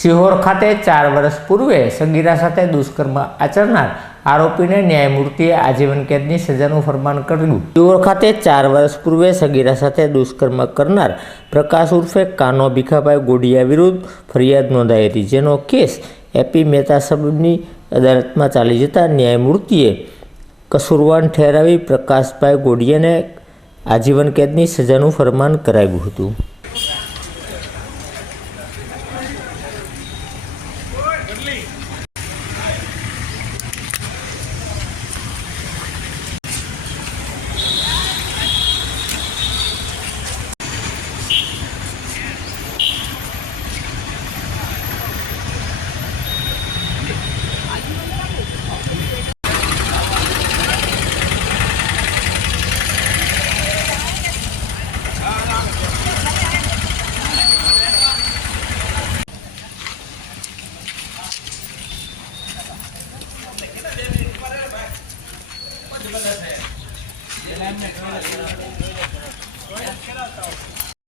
સિહોર ખાતે ચાર વર્ષ પૂર્વે સગીરા સાથે દુષ્કર્મ આચરનાર આરોપીને ન્યાયમૂર્તિએ આજીવન કેદની સજાનું ફરમાન કર્યું સિહોર ખાતે ચાર વર્ષ પૂર્વે સગીરા સાથે દુષ્કર્મ કરનાર પ્રકાશ ઉર્ફે કાનો ભીખાભાઈ ગોડિયા વિરુદ્ધ ફરિયાદ નોંધાઈ હતી, જેનો કેસ એપી મહેતા સબની અદાલતમાં ચાલી જતા ન્યાયમૂર્તિએ કસુરવાન ઠેરાવી પ્રકાશભાઈ ગોડિયાને આજીવન કેદની સજાનું ફરમાન કરાવ્યું હતું. మురళి. છે.